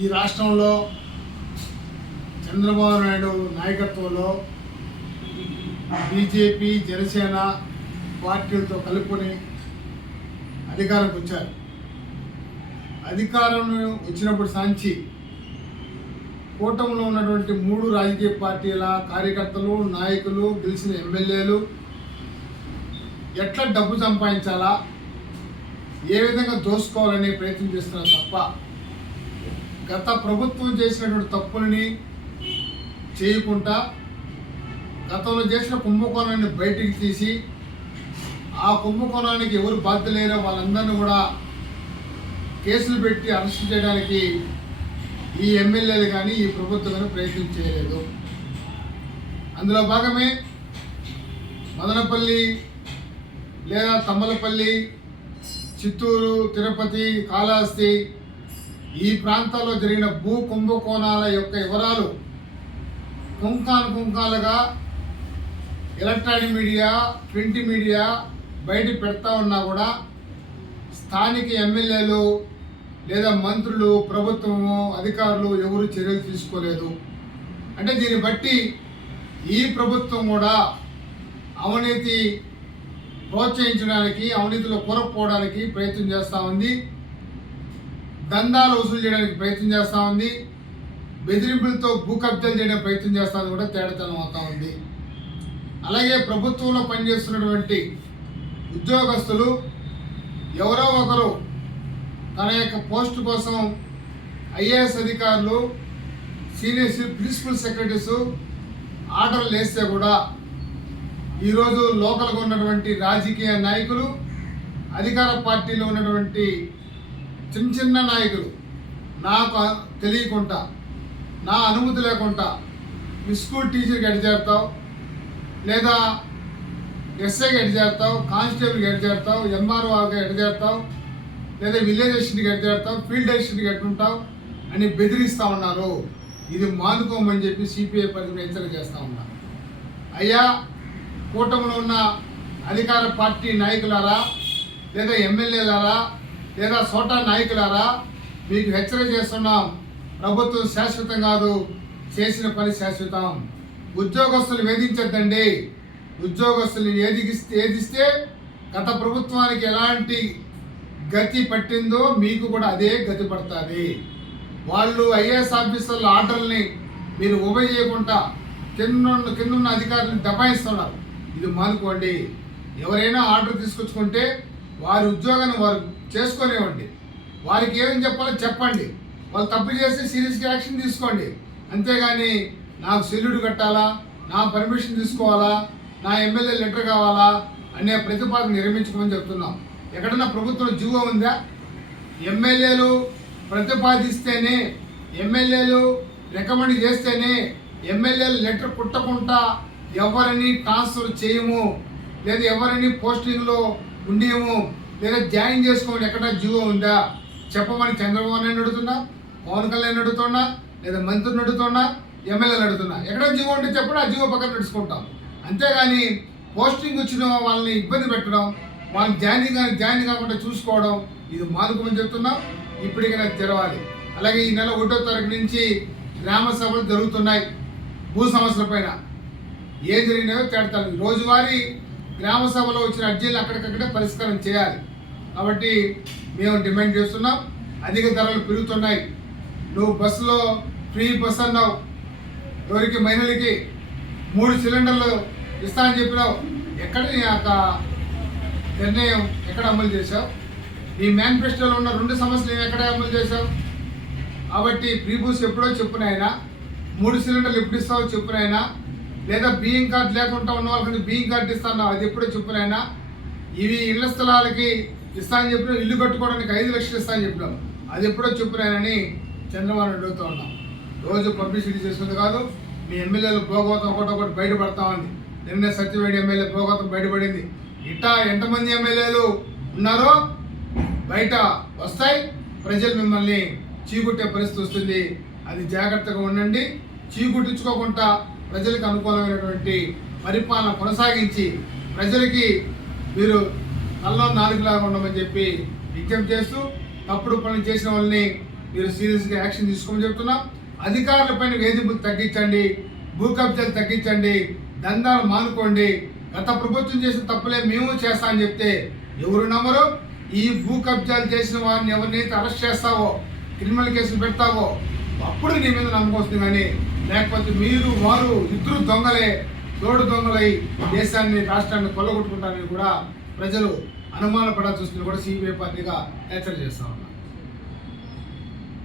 ఈ రాష్ట్రంలో చంద్రబాబు నాయుడు నాయకత్వంలో బీజేపీ జనసేన పార్టీలతో కలుపుకొని అధికారంకి వచ్చారు. అధికారం వచ్చినప్పుడు సాంచి కూటమిలో ఉన్నటువంటి 3 రాజకీయ పార్టీల కార్యకర్తలు, నాయకులు, గెలిచిన ఎమ్మెల్యేలు ఎట్లా డబ్బు సంపాదించాలా, ఏ విధంగా దోసుకోవాలనే ప్రయత్నం చేస్తున్నారు తప్ప గత ప్రభుత్వం చేసినటువంటి తప్పులని చేయకుండా గతంలో చేసిన కుంభకోణాన్ని బయటికి తీసి ఆ కుంభకోణానికి ఎవరు బాధ్యత లేరో వాళ్ళందరినీ కూడా కేసులు పెట్టి అరెస్ట్ చేయడానికి ఈ ఎమ్మెల్యేలు కానీ ఈ ప్రభుత్వం కానీ ప్రయత్నం చేయలేదు. అందులో భాగమే మదనపల్లి లేదా తమ్మలపల్లి, చిత్తూరు, తిరుపతి, కాళహస్తి ఈ ప్రాంతాల్లో జరిగిన భూ కుంభకోణాల యొక్క వివరాలు కుంకాలుగా ఎలక్ట్రానిక్ మీడియా, ప్రింట్ మీడియా బయట పెడతా ఉన్నా కూడా స్థానిక ఎమ్మెల్యేలు లేదా మంత్రులు, ప్రభుత్వము, అధికారులు ఎవరు చర్యలు తీసుకోలేదు. అంటే దీన్ని బట్టి ఈ ప్రభుత్వం కూడా అవినీతి ప్రోత్సహించడానికి, అవినీతిలో కూరకపోవడానికి ప్రయత్నం చేస్తూ ఉంది, దందాలు వసూలు చేయడానికి ప్రయత్నం చేస్తూ ఉంది, బెదిరింపులతో భూ కబ్జాలు చేయడానికి ప్రయత్నం చేస్తూ ఉంది కూడా తేడాతనం అవుతూ ఉంది. అలాగే ప్రభుత్వంలో పనిచేస్తున్నటువంటి ఉద్యోగస్తులు ఎవరో ఒకరు తన యొక్క పోస్టు కోసం ఐఏఎస్ అధికారులు, సీనియర్ ప్రిన్సిపల్ సెక్రటరీస్ ఆర్డర్లు వేస్తే కూడా ఈరోజు లోకల్గా ఉన్నటువంటి రాజకీయ నాయకులు, అధికార పార్టీలో ఉన్నటువంటి చిన్న నాయకులు నాకు తెలియకుండా, నా అనుమతి లేకుండా మీ స్కూల్ టీచర్కి ఎడ చేరుతావు, లేదా ఎస్ఐకి ఎడ చేరుతావు, కానిస్టేబుల్కి ఎడ చేరుతావు, ఎంఆర్ఓకి ఎడ చేరుతావు, లేదా విలేజ్ అసిస్టెంట్కి ఎడ చేరుతావు, ఫీల్డ్ అసిస్టెంట్కి ఎట్టుంటావు అని బెదిరిస్తూ ఉన్నారు. ఇది మానుకోమని చెప్పి సిపిఐ పరిధిని హెచ్చరిక చేస్తూ ఉన్నారు. అయ్యా, కూటమిలో ఉన్న అధికార పార్టీ నాయకులారా, లేదా ఎమ్మెల్యేలారా, లేదా సోటా నాయకులారా, మీకు హెచ్చరిక చేస్తున్నాం. ప్రభుత్వం శాశ్వతం కాదు, చేసిన పని శాశ్వతం. ఉద్యోగస్తులు వేధించద్దండి. ఉద్యోగస్తులు ఏదిస్తే గత ప్రభుత్వానికి ఎలాంటి గతి పట్టిందో మీకు కూడా అదే గతి పడుతుంది. వాళ్ళు ఐఏఎస్ ఆఫీసర్ల ఆర్డర్ని మీరు ఉభయ చేయకుండా కిందున్న అధికారులను దబాయిస్తున్నారు. ఇది మానుకోండి. ఎవరైనా ఆర్డర్ తీసుకొచ్చుకుంటే వారి ఉద్యోగాన్ని వారు చేసుకునేవ్వండి. వారికి ఏమని చెప్పాలో చెప్పండి. వాళ్ళు తప్పు చేస్తే సీరియస్గా యాక్షన్ తీసుకోండి. అంతేగాని నాకు సెల్యూట్ కట్టాలా, నా పర్మిషన్ తీసుకోవాలా, నా ఎమ్మెల్యే లెటర్ కావాలా అనే ప్రతిపాదన నిర్మించుకోమని చెప్తున్నాం. ఎక్కడన్నా ప్రభుత్వం జీవో ఉందా? ఎమ్మెల్యేలు ప్రతిపాదిస్తేనే, ఎమ్మెల్యేలు రికమెండ్ చేస్తేనే, ఎమ్మెల్యేలు లెటర్ కుట్టకుండా ఎవరిని ట్రాన్స్ఫర్ చేయము, లేదా ఎవరిని పోస్టింగ్లో ఉండేము, లేదా జాయిన్ చేసుకోమని ఎక్కడ జీవో ఉందా? చెప్పమని చంద్రబాబు నాయుడు అడుగుతున్నా, పవన్ కళ్యాణ్ అడుగుతున్నా, లేదా మంత్రులు అడుగుతున్నా, ఎమ్మెల్యేలు అడుగుతున్నా. ఎక్కడ జీవో ఉంటే చెప్పడం, ఆ జీవో పక్కన నడుచుకుంటాం. అంతేగాని పోస్టింగ్ వచ్చిన వాళ్ళని ఇబ్బంది పెట్టడం, వాళ్ళని జాయిన్ కాకుండా చూసుకోవడం, ఇది మానుకోమని చెప్తున్నాం. ఇప్పటికైనా తెరవాలి. అలాగే ఈ నెల 1వ తారీఖు నుంచి గ్రామ సభలు జరుగుతున్నాయి. భూ సమస్యల పైన ఏం జరిగినాయో తేడతారు. రోజువారీ గ్రామ సభలో వచ్చిన అర్జీలు అక్కడికక్కడే పరిష్కారం చేయాలి. కాబట్టి మేము డిమాండ్ చేస్తున్నాం. అధిక ధరలు పెరుగుతున్నాయి. నువ్వు బస్సులో ఫ్రీ బస్ అన్నావు, ఎవరికి మహిళలకి 3 సిలిండర్లు ఇస్తా అని చెప్పినావు. ఎక్కడ నీ యొక్క నిర్ణయం ఎక్కడ అమలు చేశావు? నీ మేనిఫెస్టోలో ఉన్న 2 సమస్యలు ఎక్కడ అమలు చేశావు? కాబట్టి ప్రీ బూస్ ఎప్పుడో చెప్పునైనా, 3 సిలిండర్లు ఎప్పుడు ఇస్తావో చెప్పునైనా, లేదా బియ్యం కార్డు లేకుండా ఉన్న వాళ్ళకి బియ్యం కార్డు ఇస్తాను అది ఎప్పుడో చెప్పునైనా, ఇవి ఇళ్ల స్థలాలకి ఇస్తా అని చెప్పినావు, ఇల్లు కట్టుకోవడానికి 5 లక్షలు ఇస్తా అని చెప్పినావు, అది ఎప్పుడో చెప్పునైనాని చంద్రబాబు అడుగుతూ ఉన్నాం. రోజు పబ్లిసిటీ చేస్తుంది కాదు, మీ ఎమ్మెల్యేలు భోగవతం ఒకటొకటి బయటపడతా ఉంది. నిన్నే సత్యవేడి ఎమ్మెల్యే భోగవతం బయటపడింది. ఇట్టా ఎంతమంది ఎమ్మెల్యేలు ఉన్నారో బయట వస్తాయి. ప్రజలు మిమ్మల్ని చీకుట్టే పరిస్థితి వస్తుంది. అది జాగ్రత్తగా ఉండండి. చీకుట్టించుకోకుండా ప్రజలకు అనుకూలమైనటువంటి పరిపాలన కొనసాగించి ప్రజలకి మీరు కల్లో నాలుగులాగా ఉండమని చెప్పి విజ్ఞప్తి చేస్తూ, తప్పుడు పనులు చేసిన వాళ్ళని మీరు సీరియస్గా యాక్షన్ తీసుకోమని చెప్తున్నాం. అధికారులపైన వేధింపులు తగ్గించండి, భూ కబ్జాలు తగ్గించండి, దందాలు మానుకోండి. గత ప్రభుత్వం చేసిన తప్పులే మేము చేస్తా అని చెప్తే ఎవరు నమ్మరు. ఈ భూ కబ్జాలు చేసిన వారిని ఎవరినైతే అరెస్ట్ చేస్తావో, క్రిమినల్ కేసులు పెడతావో అప్పుడు నీ మీద నమ్మకం వస్తుంది. కానీ లేకపోతే మీరు వారు ఇద్దరు దొంగలే, తోడు దొంగలై దేశాన్ని రాష్ట్రాన్ని కొల్లగొట్టుకుంటారని కూడా ప్రజలు అనుమానపడాల్సి వస్తుంది కూడా సిపిఐ పార్టీగా హెచ్చరిక చేస్తా ఉన్నారు.